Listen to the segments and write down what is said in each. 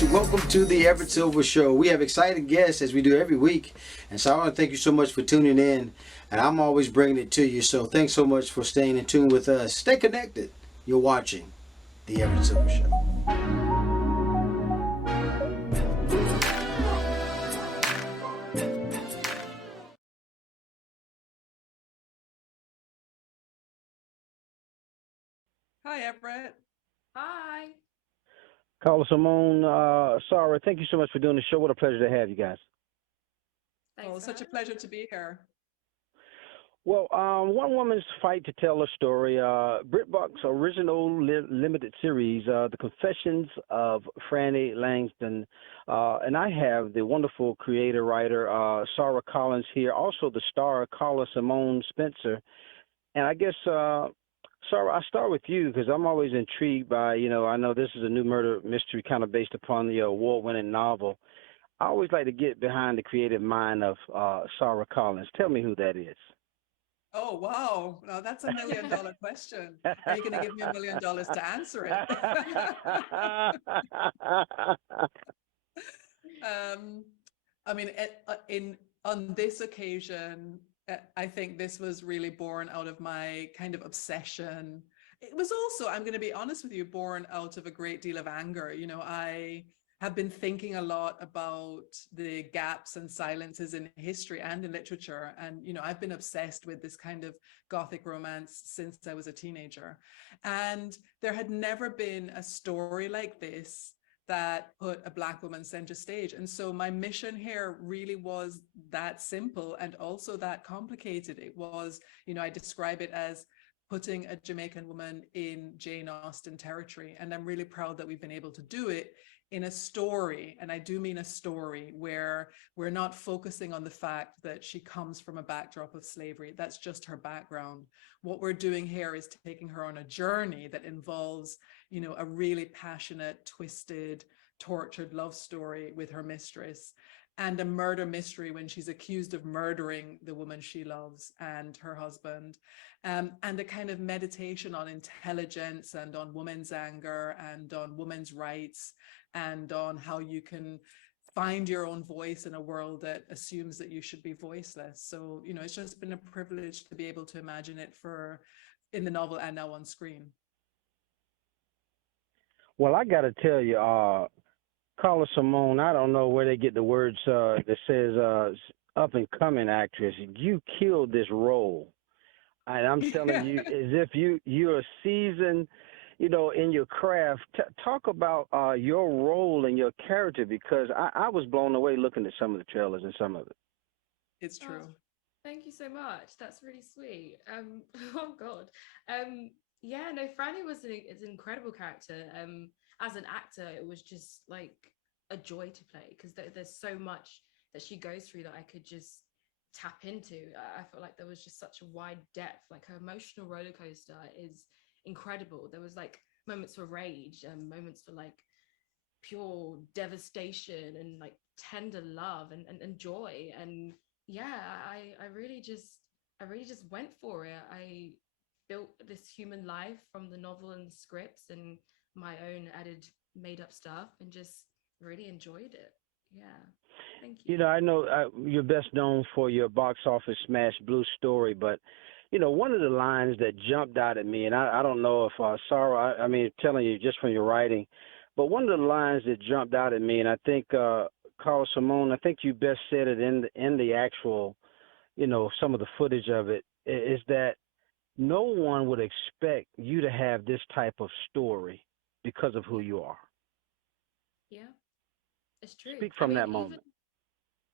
guys, welcome to the Everett Silver Show. We have exciting guests as we do every week, and so I want to thank you so much for tuning in, and I'm always bringing it to you, so thanks so much for staying in tune with us. Stay connected. You're watching the Everett Silver Show. Hi, Everett. Hi. Karla-Simone, Sara, thank you so much for doing the show. What a pleasure to have you guys. Oh, Thanks for such a having pleasure me. to be here. Well, one woman's fight to tell a story. BritBox original limited series, The Confessions of Franny Langston. And I have the wonderful creator writer, Sara Collins here, also the star, Karla-Simone Spencer. And I guess, Sarah, I'll start with you because I'm always intrigued by, I know this is a new murder mystery kind of based upon the award-winning novel. I always like to get behind the creative mind of Sara Collins. Tell me who that is. Oh, wow. Now that's $1 million question. Are you going to give me $1 million to answer it? um, I mean, in on this occasion, I think this was really born out of my kind of obsession. It was also, I'm going to be honest with you, born out of a great deal of anger. I have been thinking a lot about the gaps and silences in history and in literature. And, I've been obsessed with this kind of Gothic romance since I was a teenager. And there had never been a story like this that put a Black woman center stage. And so my mission here really was that simple and also that complicated. It was, I describe it as putting a Jamaican woman in Jane Austen territory. And I'm really proud that we've been able to do it in a story. And I do mean a story where we're not focusing on the fact that she comes from a backdrop of slavery. That's just her background. What we're doing here is taking her on a journey that involves, a really passionate, twisted, tortured love story with her mistress, and a murder mystery when she's accused of murdering the woman she loves and her husband, and a kind of meditation on intelligence and on women's anger and on women's rights and on how you can find your own voice in a world that assumes that you should be voiceless. So, it's just been a privilege to be able to imagine it in the novel and now on screen. Well, I got to tell you, Karla-Simone, I don't know where they get the words that says up and coming actress. You killed this role. And I'm telling Yeah. you, as if you're seasoned, in your craft. Talk about your role and your character because I was blown away looking at some of the trailers and some of it. It's Oh, true. thank you so much. That's really sweet. Oh God. Yeah, no, Franny was is an incredible character. As an actor, it was just like a joy to play because there's so much that she goes through that I could just tap into. I felt like there was just such a wide depth. Like her emotional roller coaster is incredible. There was like moments for rage and moments for like pure devastation and like tender love and joy. And yeah, I really just went for it. I built this human life from the novel and the scripts and my own added made up stuff and just really enjoyed it. Yeah. Thank you. I know you're best known for your box office smash Blue Story, but one of the lines that jumped out at me, and I don't know if Sarah, I mean, telling you just from your writing, but one of the lines that jumped out at me, and I think Karla-Simone, I think you best said it in the actual, some of the footage of it, is that no one would expect you to have this type of story because of who Yeah. you are. Yeah. It's true. Speak I from mean, that even moment.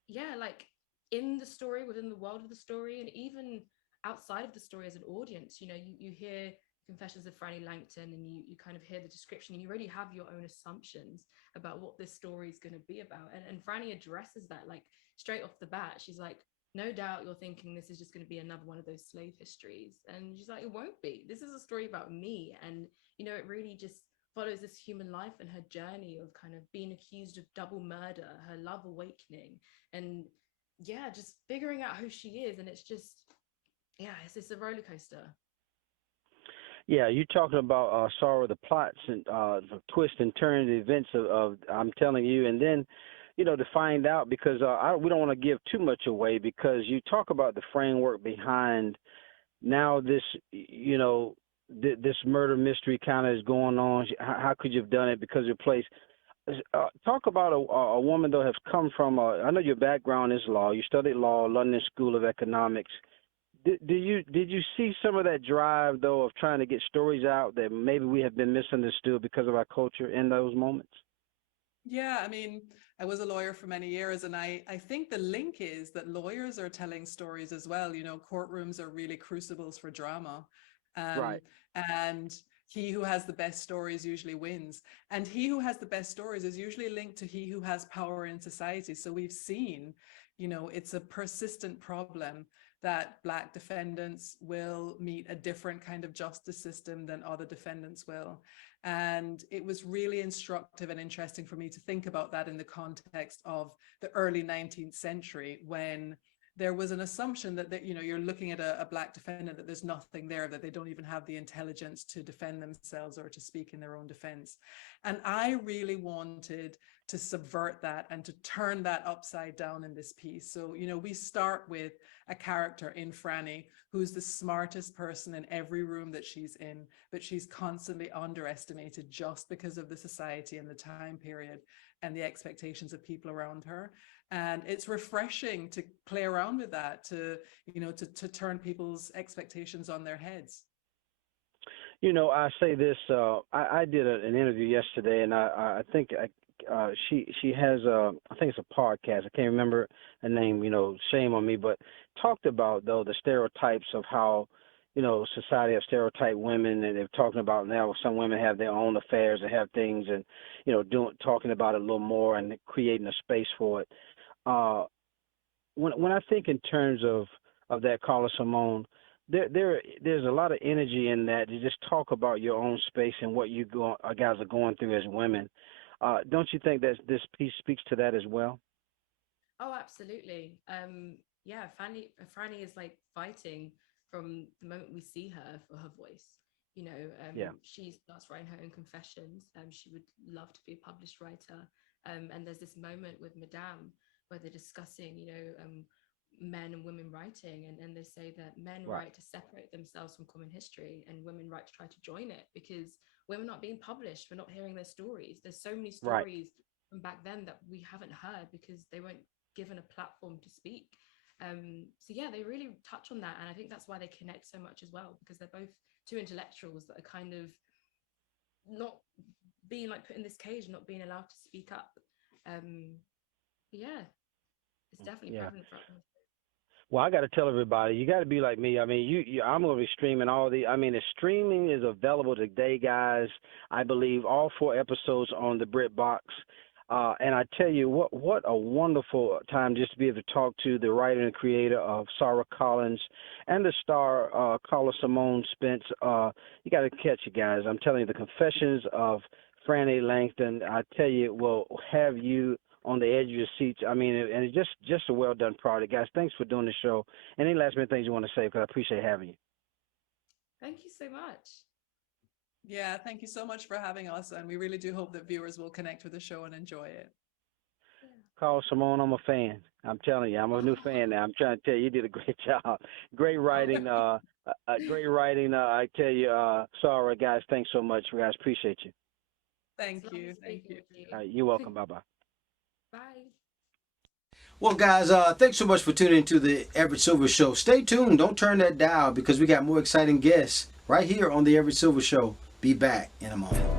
yeah, like in the story, within the world of the story, and even outside of the story as an audience, you hear Confessions of Franny Langton and you kind of hear the description and you already have your own assumptions about what this story is going to be about. And Franny addresses that like straight off the bat. She's like, no doubt you're thinking this is just going to be another one of those slave histories. And she's like, it won't be. This is a story about me. And, it really just follows this human life and her journey of kind of being accused of double murder, her love awakening, and yeah, just figuring out who she is. And it's just, yeah, it's a roller coaster. Yeah, you're talking about Sara, the plots and the twist and turn, the events of I'm telling you, and then, to find out because we don't want to give too much away because you talk about the framework behind now this, this murder mystery kind of is going on. How could you have done it because of your place? Talk about a woman though has come from. I know your background is law. You studied law, London School of Economics. Did you see some of that drive though of trying to get stories out that maybe we have been misunderstood because of our culture in those moments? Yeah, I mean, I was a lawyer for many years, and I think the link is that lawyers are telling stories as well. You know, courtrooms are really crucibles for drama. Um, Right. and he who has the best stories usually wins. And he who has the best stories is usually linked to he who has power in society. So we've seen, it's a persistent problem that Black defendants will meet a different kind of justice system than other defendants will. And it was really instructive and interesting for me to think about that in the context of the early 19th century, when there was an assumption that you're looking at a Black defendant, that there's nothing there, that they don't even have the intelligence to defend themselves or to speak in their own defense. And I really wanted to subvert that and to turn that upside down in this piece. So, we start with a character in Franny who's the smartest person in every room that she's in, but she's constantly underestimated just because of the society and the time period and the expectations of people around her. And it's refreshing to play around with that, to turn people's expectations on their heads. I say this. I did an interview yesterday, and I think she has I think it's a podcast. I can't remember her name. Shame on me, but talked about though the stereotypes of how society have stereotyped women, and they're talking about now some women have their own affairs and have things, and talking about it a little more and creating a space for it. Uh, when I think in terms of that, Karla-Simone, there's a lot of energy in that to just talk about your own space and what guys are going through as women. Don't you think that this piece speaks to that as well? Oh, absolutely. Yeah, Franny is like fighting from the moment we see her for her voice. Yeah. She starts writing her own confessions. She would love to be a published writer. And there's this moment with Madame where they're discussing, men and women writing, and they say that men Right. write to separate themselves from common history, and women write to try to join it because women are not being published. We're not hearing their stories. There's so many Right. stories from back then that we haven't heard because they weren't given a platform to speak. So yeah, they really touch on that, and I think that's why they connect so much as well, because they're both two intellectuals that are kind of not being like put in this cage, not being allowed to speak up. um yeah, it's definitely Yeah. prevalent for us. Well, I got to tell everybody, you got to be like me. I mean, I'm going to be streaming all the. I mean, the streaming is available today, guys. I believe all 4 episodes on the BritBox. And I tell you what a wonderful time just to be able to talk to the writer and creator of Sara Collins and the star Karla-Simone Spence. You got to catch it, guys. I'm telling you, the Confessions of Franny Langston. I tell you, will have you on the edge of your seats. I mean, and it's just a well done product, guys. Thanks for doing the show. Any last minute things you want to say? Because I appreciate having you. Thank you so much. Yeah, thank you so much for having us. And we really do hope that viewers will connect with the show and enjoy it. Yeah. Karla-Simone, I'm a fan. I'm telling you, I'm a new fan now. I'm trying to tell you, you did a great job. Great writing. Great writing. I tell you, Sara, guys, thanks so much. Guys, appreciate you. It's Thank lovely you. Thank speaking you. with you. You're welcome. Bye bye. Bye. Well, guys, thanks so much for tuning into the Everett Silver Show. Stay tuned. Don't turn that dial because we got more exciting guests right here on the Everett Silver Show. Be back in a moment.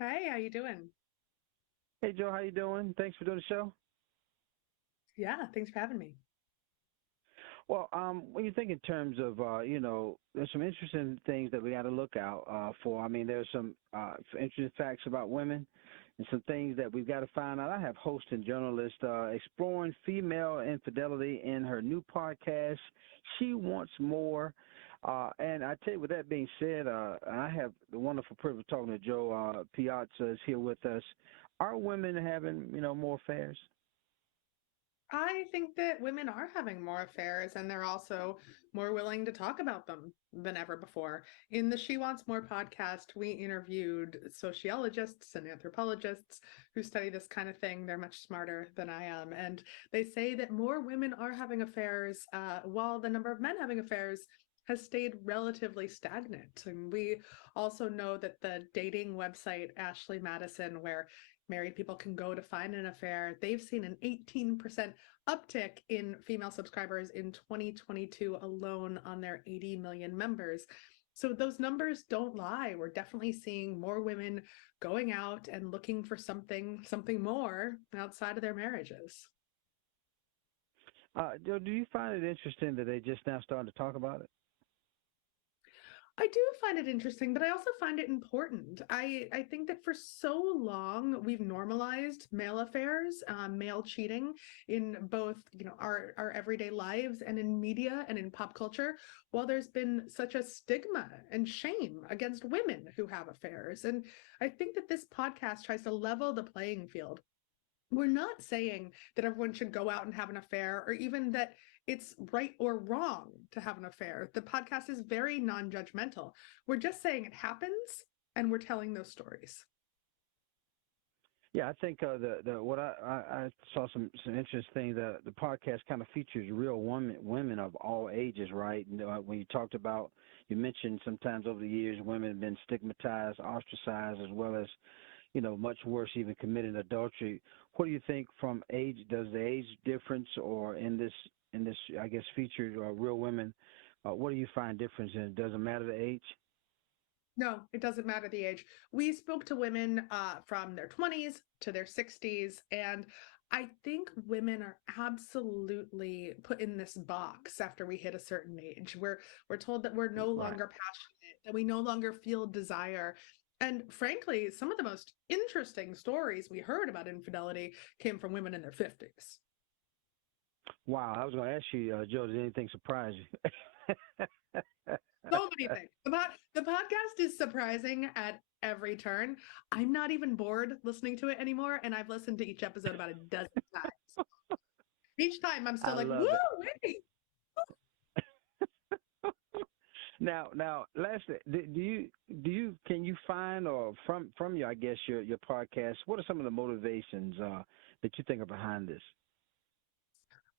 Hey, how you doing? Hey, Joe, how you doing? Thanks for doing the show. Yeah, thanks for having me. Well, when you think in terms of, there's some interesting things that we got to look out for. I mean, there's some interesting facts about women and some things that we've got to find out. I have host and journalist exploring female infidelity in her new podcast, She Wants More. And I tell you, with that being said, I have the wonderful privilege of talking to Joe Piazza is here with us. Are women having, more affairs? I think that women are having more affairs and they're also more willing to talk about them than ever before. In the She Wants More podcast, we interviewed sociologists and anthropologists who study this kind of thing. They're much smarter than I am. And they say that more women are having affairs while the number of men having affairs has stayed relatively stagnant. And we also know that the dating website Ashley Madison, where married people can go to find an affair, they've seen an 18% uptick in female subscribers in 2022 alone on their 80 million members. So those numbers don't lie. We're definitely seeing more women going out and looking for something more outside of their marriages. Joe, do you find it interesting that they just now starting to talk about it? I do find it interesting, but I also find it important. I think that for so long we've normalized male affairs, male cheating in both, our everyday lives and in media and in pop culture, while there's been such a stigma and shame against women who have affairs. And I think that this podcast tries to level the playing field. We're not saying that everyone should go out and have an affair or even that it's right or wrong to have an affair. The podcast is very non-judgmental. We're just saying it happens and we're telling those stories. Yeah, I think what I saw some interesting things. The podcast kind of features real women of all ages, right? And, when you mentioned sometimes over the years women have been stigmatized, ostracized, as well as much worse, even committing adultery. What do you think from age? Does the age difference, or in this, I guess, featured real women? What do you find difference in? Does it matter the age? No, it doesn't matter the age. We spoke to women from their 20s to their 60s, and I think women are absolutely put in this box after we hit a certain age. We're told that we're no Right. longer passionate, that we no longer feel desire. And frankly, some of the most interesting stories we heard about infidelity came from women in their 50s. Wow, I was going to ask you, Joe, did anything surprise you? So many things. The podcast is surprising at every turn. I'm not even bored listening to it anymore, and I've listened to each episode about a dozen times. Each time I'm still I like, love woo, it. wait. Now, lastly, can you find, or from your, I guess, your podcast, what are some of the motivations that you think are behind this?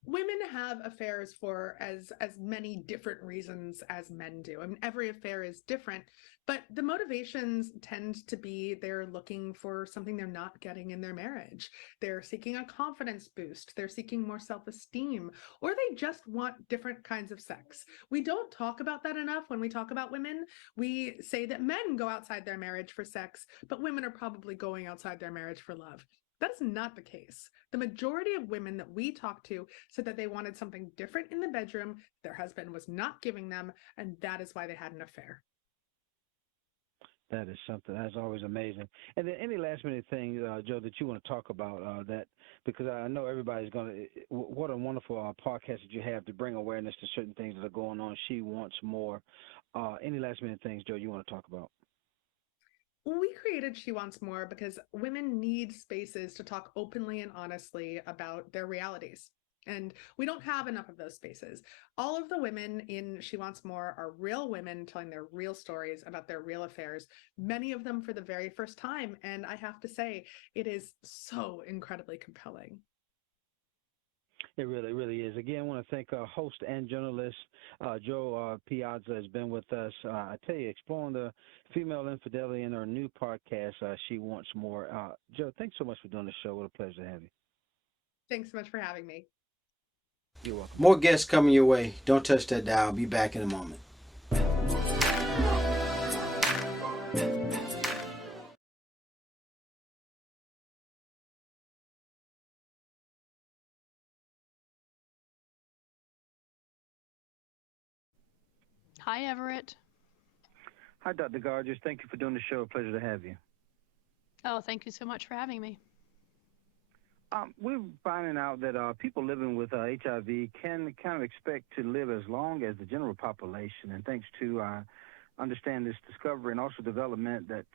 Women have affairs for as many different reasons as men do. I mean, every affair is different, but the motivations tend to be they're looking for something they're not getting in their marriage. They're seeking a confidence boost. They're seeking more self-esteem, or they just want different kinds of sex. We don't talk about that enough when we talk about women. We say that men go outside their marriage for sex, but women are probably going outside their marriage for love. That is not the case. The majority of women that we talked to said that they wanted something different in the bedroom their husband was not giving them, and that is why they had an affair. That is something that's always amazing. And then any last minute thing, Joe, that you want to talk about that, because I know everybody's going to, what a wonderful podcast that you have to bring awareness to certain things that are going on. She Wants More. Any last minute things, Joe, you want to talk about? We created She Wants More because women need spaces to talk openly and honestly about their realities. And we don't have enough of those spaces. All of the women in She Wants More are real women telling their real stories about their real affairs, many of them for the very first time. And I have to say, it is so incredibly compelling. It really, really is. Again, I want to thank host and journalist Joe Piazza has been with us. I tell you, exploring the female infidelity in our new podcast, She Wants More. Joe, thanks so much for doing the show. What a pleasure to have you. Thanks so much for having me. You're welcome. More guests coming your way. Don't touch that dial. I'll be back in a moment. Hi, Everett. Hi, Dr. Gargis. Thank you for doing the show. A pleasure to have you. Oh, thank you so much for having me. We're finding out that people living with HIV can kind of expect to live as long as the general population, and thanks to understand this discovery and also development that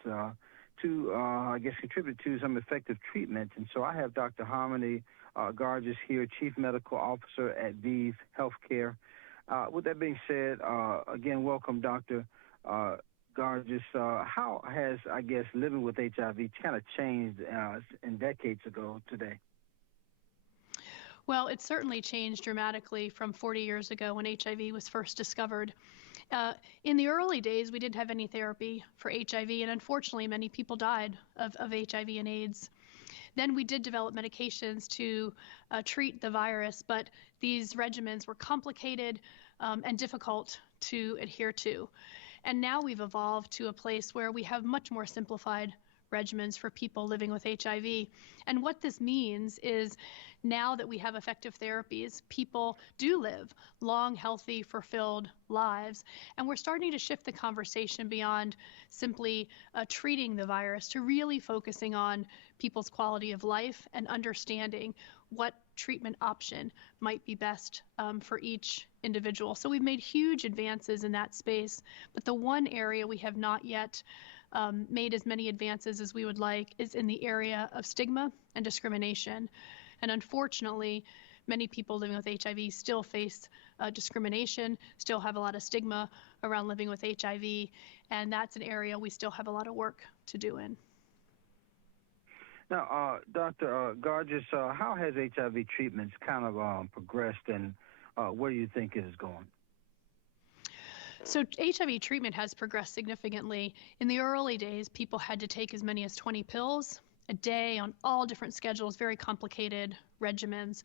I guess, contribute to some effective treatments. And so I have Dr. Harmony Gargis here, Chief Medical Officer at ViiV Healthcare. With that being said, again, welcome, Dr. Gargis. How has, I guess, living with HIV kind of changed in decades ago today? Well, it certainly changed dramatically from 40 years ago when HIV was first discovered. In the early days, we didn't have any therapy for HIV, and unfortunately, many people died of HIV and AIDS. Then we did develop medications to treat the virus, but these regimens were complicated and difficult to adhere to. And now we've evolved to a place where we have much more simplified regimens for people living with HIV. And what this means is now that we have effective therapies, people do live long, healthy, fulfilled lives. And we're starting to shift the conversation beyond simply treating the virus to really focusing on people's quality of life and understanding what treatment option might be best for each individual. So we've made huge advances in that space, but the one area we have not yet made as many advances as we would like is in the area of stigma and discrimination. And unfortunately, many people living with HIV still face discrimination, still have a lot of stigma around living with HIV, and that's an area we still have a lot of work to do in. Now, Dr. Gargis, how has HIV treatments kind of progressed, and where do you think it is going? So HIV treatment has progressed significantly. In the early days, people had to take as many as 20 pills a day on all different schedules, very complicated regimens.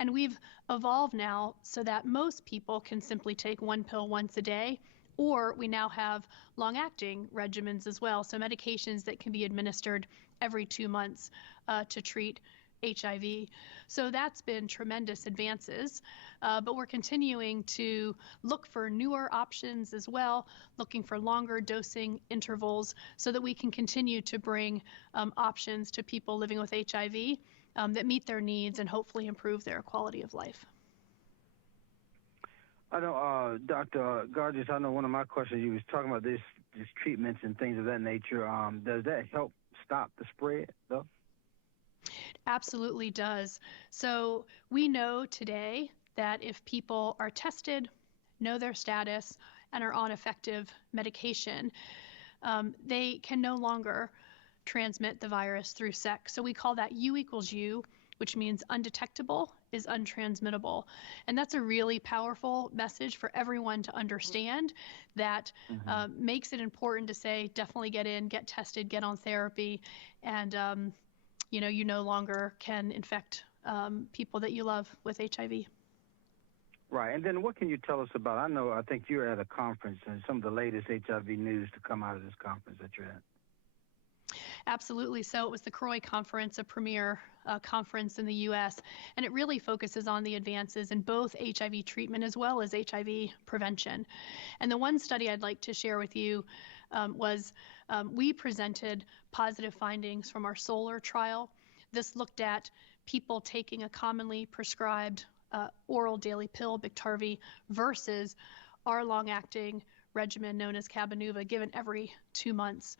And we've evolved now so that most people can simply take one pill once a day, or we now have long-acting regimens as well, so medications that can be administered every 2 months to treat HIV. So that's been tremendous advances, but we're continuing to look for newer options as well, looking for longer dosing intervals so that we can continue to bring options to people living with HIV that meet their needs and hopefully improve their quality of life. I know, Dr. Gargis, I know one of my questions, you was talking about this treatments and things of that nature. Does that help stop the spread, though? Absolutely does. So we know today that if people are tested, know their status, and are on effective medication, they can no longer transmit the virus through sex. So we call that U equals U, which means undetectable is untransmittable. And that's a really powerful message for everyone to understand that makes it important to say, definitely get in, get tested, get on therapy, and you no longer can infect people that you love with HIV. Right. And then what can you tell us about, I think you're at a conference and some of the latest HIV news to come out of this conference that you're at. Absolutely. So it was the CROI conference, a premier conference in the U.S., and it really focuses on the advances in both HIV treatment as well as HIV prevention. And the one study I'd like to share with you was we presented positive findings from our SOLAR trial. This looked at people taking a commonly prescribed oral daily pill, Biktarvy, versus our long-acting regimen known as Cabenuva, given every 2 months.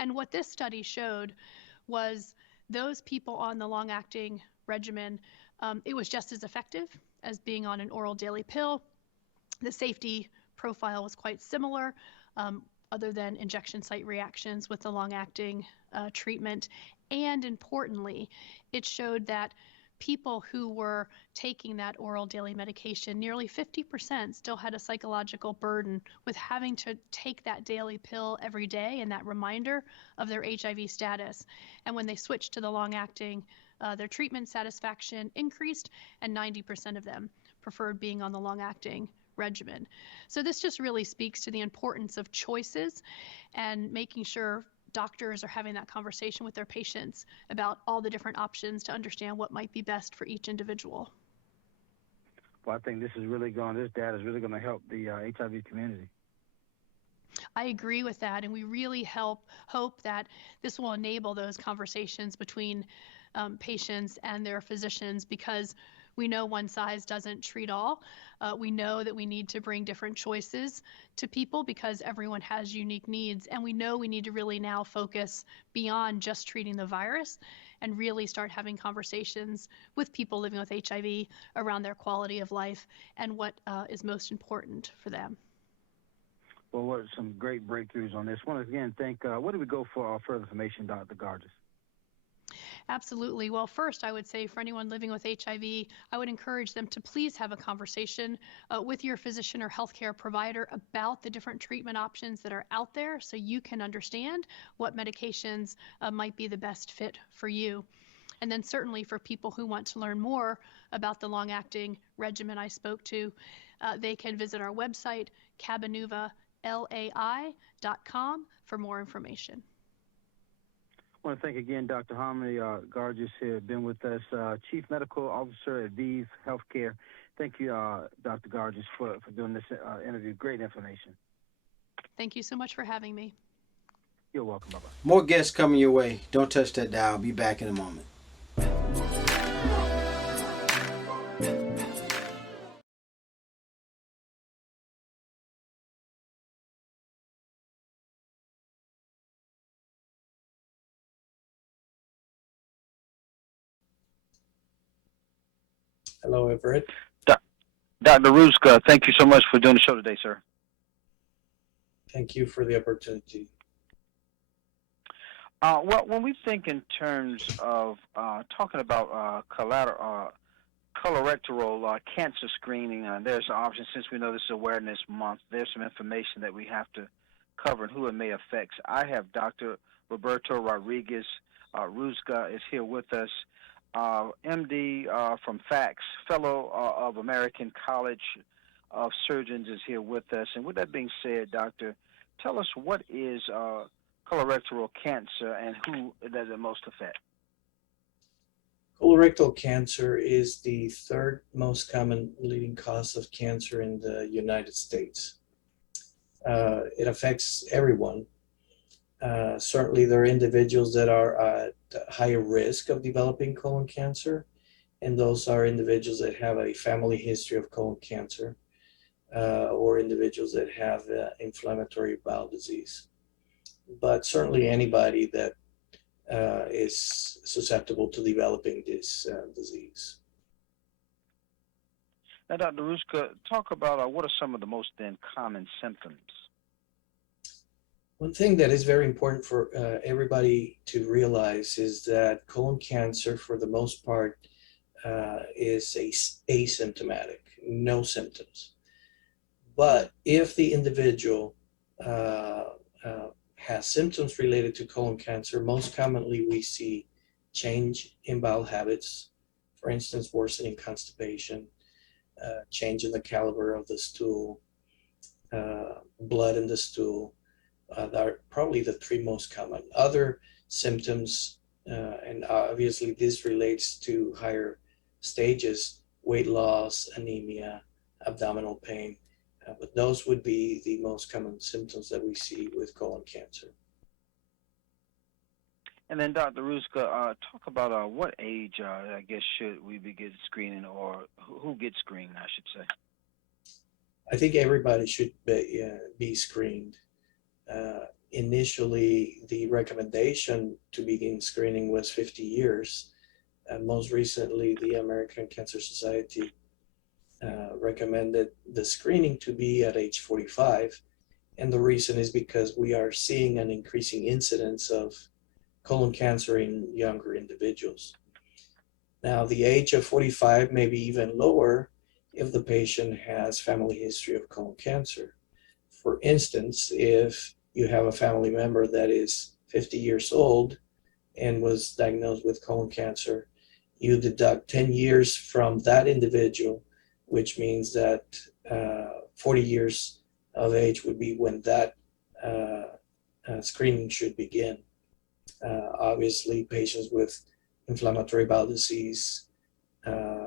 And what this study showed was those people on the long-acting regimen, it was just as effective as being on an oral daily pill. The safety profile was quite similar, other than injection site reactions with the long-acting treatment. And importantly, it showed that people who were taking that oral daily medication, nearly 50% still had a psychological burden with having to take that daily pill every day and that reminder of their HIV status. And when they switched to the long-acting, their treatment satisfaction increased, and 90% of them preferred being on the long-acting regimen. So this just really speaks to the importance of choices and making sure doctors are having that conversation with their patients about all the different options to understand what might be best for each individual. Well, I think this data is really going to help the HIV community. I agree with that, and we really hope that this will enable those conversations between patients and their physicians, because we know one size doesn't treat all. We know that we need to bring different choices to people because everyone has unique needs. And we know we need to really now focus beyond just treating the virus and really start having conversations with people living with HIV around their quality of life and what is most important for them. Well, what are some great breakthroughs on this? Once again, where do we go for further information, Dr. Garges? Absolutely. Well, first, I would say for anyone living with HIV, I would encourage them to please have a conversation with your physician or healthcare provider about the different treatment options that are out there so you can understand what medications might be the best fit for you. And then certainly for people who want to learn more about the long-acting regimen I spoke to, they can visit our website, cabenuvai.com, for more information. I want to thank again Dr. Harmony Garges here, been with us, Chief Medical Officer at ViiV Healthcare. Thank you, Dr. Garges, for doing this interview. Great information. Thank you so much for having me. You're welcome. Bye-bye. More guests coming your way. Don't touch that dial. I'll be back in a moment. Hello, Everett. Dr. Ruska, thank you so much for doing the show today, sir. Thank you for the opportunity. Well, when we think in terms of talking about colorectal cancer screening, there's an option. Since we know this is Awareness Month, there's some information that we have to cover and who it may affect. I have Dr. Roberto Rodriguez Ruska is here with us. MD from FACS, fellow of American College of Surgeons is here with us. And with that being said, doctor, tell us what is colorectal cancer and who does it most affect? Colorectal cancer is the third most common leading cause of cancer in the United States. It affects everyone. Certainly there are individuals that are at higher risk of developing colon cancer, and those are individuals that have a family history of colon cancer or individuals that have inflammatory bowel disease. But certainly anybody that is susceptible to developing this disease. Now, Dr. Ruska, talk about what are some of the most common symptoms? One thing that is very important for everybody to realize is that colon cancer, for the most part, is asymptomatic, no symptoms. But if the individual has symptoms related to colon cancer, most commonly we see change in bowel habits, for instance, worsening constipation, change in the caliber of the stool, blood in the stool. That are probably the three most common. Other symptoms, and obviously this relates to higher stages, weight loss, anemia, abdominal pain, but those would be the most common symptoms that we see with colon cancer. And then Dr. Ruska, talk about what age, I guess, should we begin screening, or who gets screened, I should say? I think everybody should be screened. Initially, the recommendation to begin screening was 50 years. Most recently, the American Cancer Society recommended the screening to be at age 45. And the reason is because we are seeing an increasing incidence of colon cancer in younger individuals. Now, the age of 45 may be even lower if the patient has family history of colon cancer. For instance, if you have a family member that is 50 years old and was diagnosed with colon cancer, you deduct 10 years from that individual, which means that 40 years of age would be when that screening should begin. Obviously, patients with inflammatory bowel disease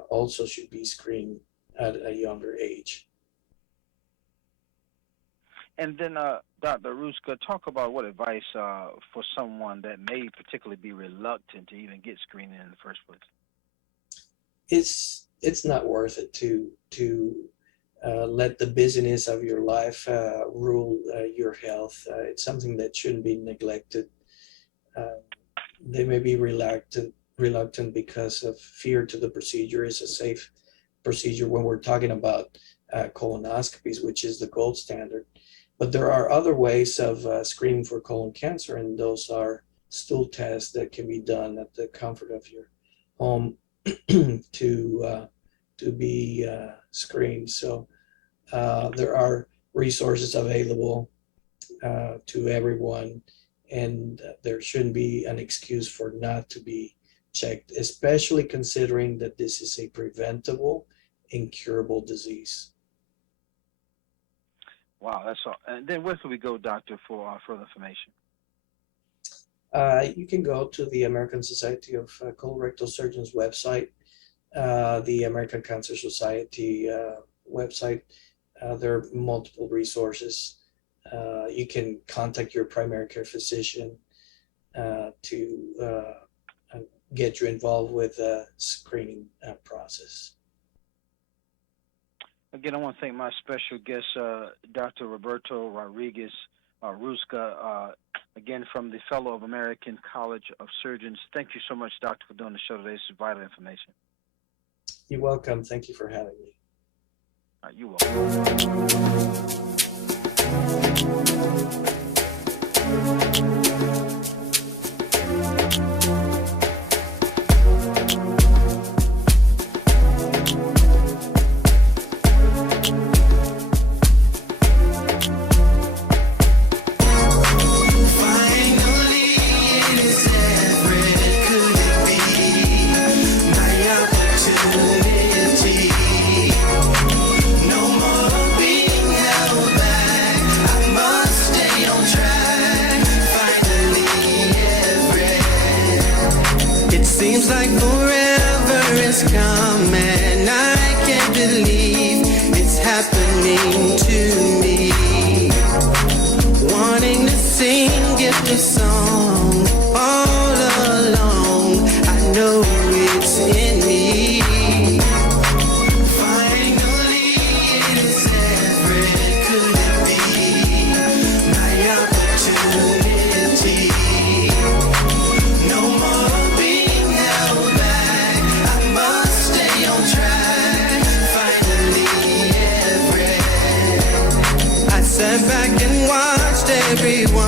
also should be screened at a younger age. And then, Dr. Ruska, talk about what advice for someone that may particularly be reluctant to even get screening in the first place. It's not worth it to let the busyness of your life rule your health. It's something that shouldn't be neglected. They may be reluctant because of fear to the procedure. Is a safe procedure when we're talking about colonoscopies, which is the gold standard. But there are other ways of screening for colon cancer, and those are stool tests that can be done at the comfort of your home to be screened. So there are resources available to everyone, and there shouldn't be an excuse for not to be checked, especially considering that this is a preventable, incurable disease. Wow, that's all. And then where can we go, doctor, for further information? You can go to the American Society of Colorectal Surgeons website, the American Cancer Society website. There are multiple resources. You can contact your primary care physician to get you involved with the screening process. Again, I want to thank my special guest, Dr. Roberto Rodriguez Ruska, again from the Fellow of American College of Surgeons. Thank you so much, Doctor, for doing the show today. This is vital information. You're welcome. Thank you for having me. You're welcome. Seems like forever is coming. I can't believe it's happening to me. Wanting to sing, get the song all along. I know it's in me. Finally, it is Everett. Could it be my opportunity? No more. Sat back and watched everyone